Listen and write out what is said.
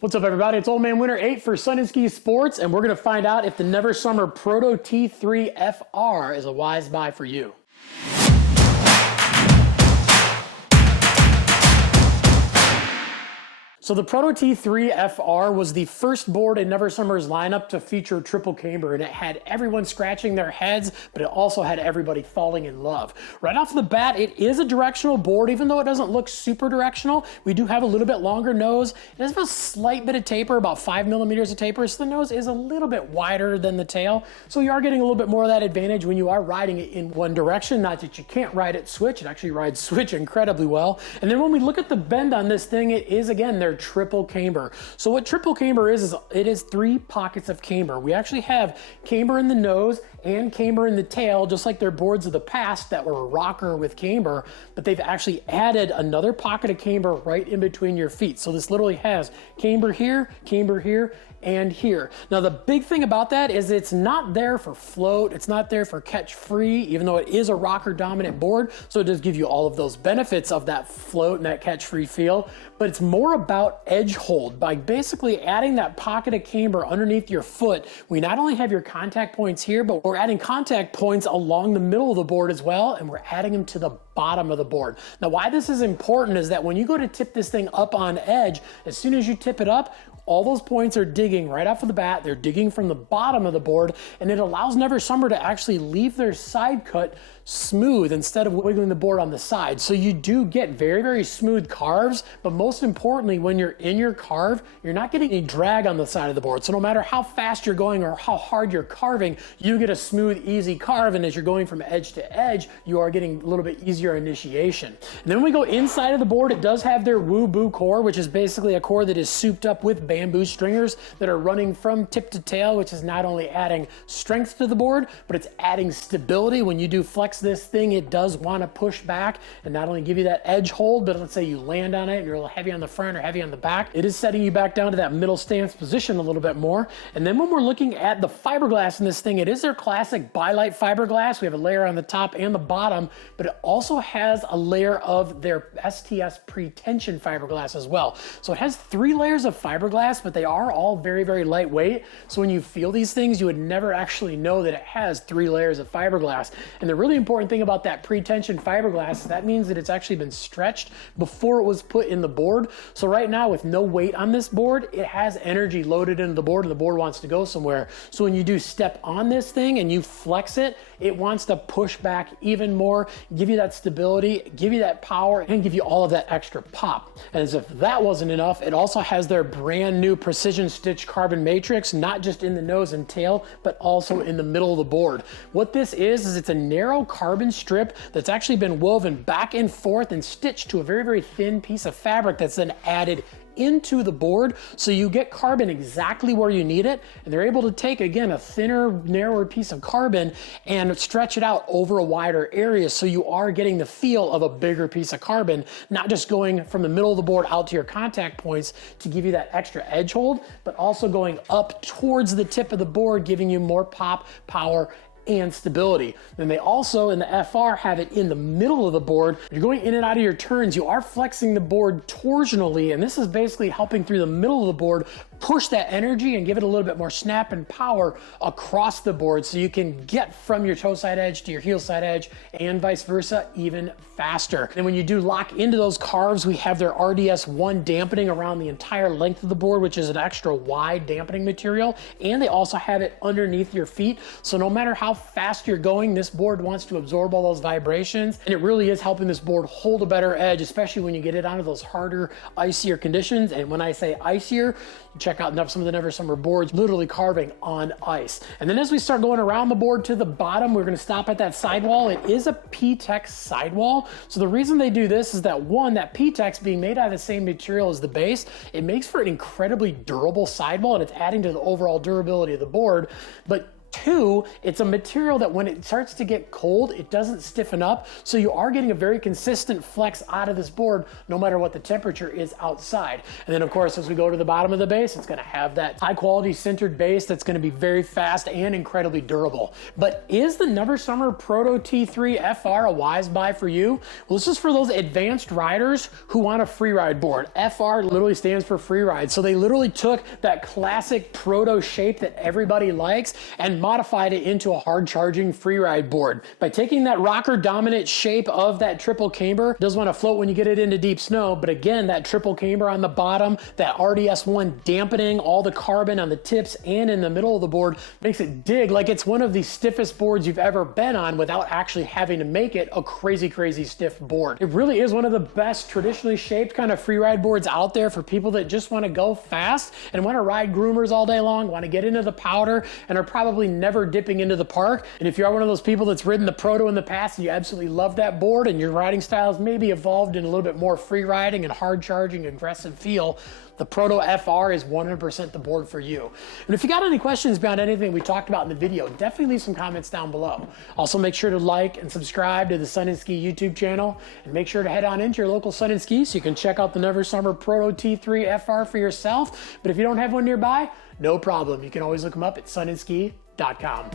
What's up, everybody? It's Old Man Winter 8 for Sun and Ski Sports, and we're going to find out if the Never Summer Proto T3 FR is a wise buy for you. So the Proto T3 FR was the first board in Never Summer's lineup to feature triple camber, and it had everyone scratching their heads, but it also had everybody falling in love. Right off the bat, it is a directional board, even though it doesn't look super directional. We do have a little bit longer nose. It has a slight bit of taper, about 5 millimeters of taper, so the nose is a little bit wider than the tail. So you are getting a little bit more of that advantage when you are riding it in one direction. Not that you can't ride it switch, it actually rides switch incredibly well. And then when we look at the bend on this thing, it is, again, they're triple camber. So what triple camber is it is 3 pockets of camber. We actually have camber in the nose and camber in the tail, just like their boards of the past that were a rocker with camber, but they've actually added another pocket of camber right in between your feet. So this literally has camber here, and here. Now the big thing about that is it's not there for float, it's not there for catch free, even though it is a rocker dominant board, so it does give you all of those benefits of that float and that catch free feel, but it's more about edge hold. By basically adding that pocket of camber underneath your foot, we not only have your contact points here, but we're adding contact points along the middle of the board as well, and we're adding them to the bottom of the board. Now why this is important is that when you go to tip this thing up on edge, as soon as you tip it up, all those points are digging right off of the bat. They're digging from the bottom of the board, and it allows Never Summer to actually leave their side cut smooth instead of wiggling the board on the side. So you do get very, very smooth carves, but most importantly, when you're in your carve, you're not getting any drag on the side of the board. So no matter how fast you're going or how hard you're carving, you get a smooth, easy carve, and as you're going from edge to edge, you are getting a little bit easier initiation. And then when we go inside of the board, it does have their woo-boo core, which is basically a core that is souped up with bamboo stringers that are running from tip to tail, which is not only adding strength to the board, but it's adding stability. When you do flex this thing, it does want to push back and not only give you that edge hold, but let's say you land on it and you're a little heavy on the front or heavy on the back, it is setting you back down to that middle stance position a little bit more. And then when we're looking at the fiberglass in this thing, it is their classic bi-light fiberglass. We have a layer on the top and the bottom, but it also has a layer of their STS pre-tension fiberglass as well. So it has 3 layers of fiberglass, but they are all very, very lightweight. So when you feel these things, you would never actually know that it has 3 layers of fiberglass. And the really important thing about that pre-tension fiberglass, that means that it's actually been stretched before it was put in the board. So right now, with no weight on this board, it has energy loaded into the board and the board wants to go somewhere. So when you do step on this thing and you flex it, it wants to push back even more, give you that stability, give you that power, and give you all of that extra pop. And as if that wasn't enough, it also has their brand new precision stitch carbon matrix, not just in the nose and tail, but also in the middle of the board. What this is it's a narrow carbon strip that's actually been woven back and forth and stitched to a very, very thin piece of fabric that's then added into the board, so you get carbon exactly where you need it, and they're able to take, again, a thinner, narrower piece of carbon and stretch it out over a wider area, so you are getting the feel of a bigger piece of carbon, not just going from the middle of the board out to your contact points to give you that extra edge hold, but also going up towards the tip of the board, giving you more pop, power, and stability. Then they also, in the FR, have it in the middle of the board. You're going in and out of your turns, you are flexing the board torsionally, and this is basically helping through the middle of the board push that energy and give it a little bit more snap and power across the board so you can get from your toe side edge to your heel side edge and vice versa even faster. And when you do lock into those carves, we have their RDS1 dampening around the entire length of the board, which is an extra wide dampening material, and they also have it underneath your feet, so no matter how fast you're going, this board wants to absorb all those vibrations, and it really is helping this board hold a better edge, especially when you get it onto those harder, icier conditions. And when I say icier, check out some of the Never Summer boards literally carving on ice. And then as we start going around the board to the bottom, we're going to stop at that sidewall. It is a P-Tex sidewall. So the reason they do this is that, one, that P-Tex being made out of the same material as the base, it makes for an incredibly durable sidewall, and it's adding to the overall durability of the board. But Two, it's a material that when it starts to get cold, it doesn't stiffen up, so you are getting a very consistent flex out of this board no matter what the temperature is outside. And then of course, as we go to the bottom of the base, it's gonna have that high quality sintered base that's gonna be very fast and incredibly durable. But is the Never Summer Proto T3 FR a wise buy for you? Well, this is for those advanced riders who want a free ride board. FR literally stands for free ride. So they literally took that classic Proto shape that everybody likes and modified it into a hard charging free ride board. By taking that rocker dominant shape of that triple camber, it does want to float when you get it into deep snow, but again, that triple camber on the bottom, that RDS1 dampening all the carbon on the tips and in the middle of the board makes it dig like it's one of the stiffest boards you've ever been on without actually having to make it a crazy stiff board. It really is one of the best traditionally shaped kind of free ride boards out there for people that just want to go fast and want to ride groomers all day long, want to get into the powder, and are probably never dipping into the park. And if you are one of those people that's ridden the Proto in the past and you absolutely love that board and your riding styles maybe evolved in a little bit more free riding and hard charging aggressive feel, the Proto FR is 100% the board for you. And if you got any questions about anything we talked about in the video, definitely leave some comments down below. Also make sure to like and subscribe to the Sun and Ski YouTube channel, and make sure to head on into your local Sun and Ski so you can check out the Never Summer Proto T3 FR for yourself. But if you don't have one nearby, no problem. You can always look them up at sunandski.com.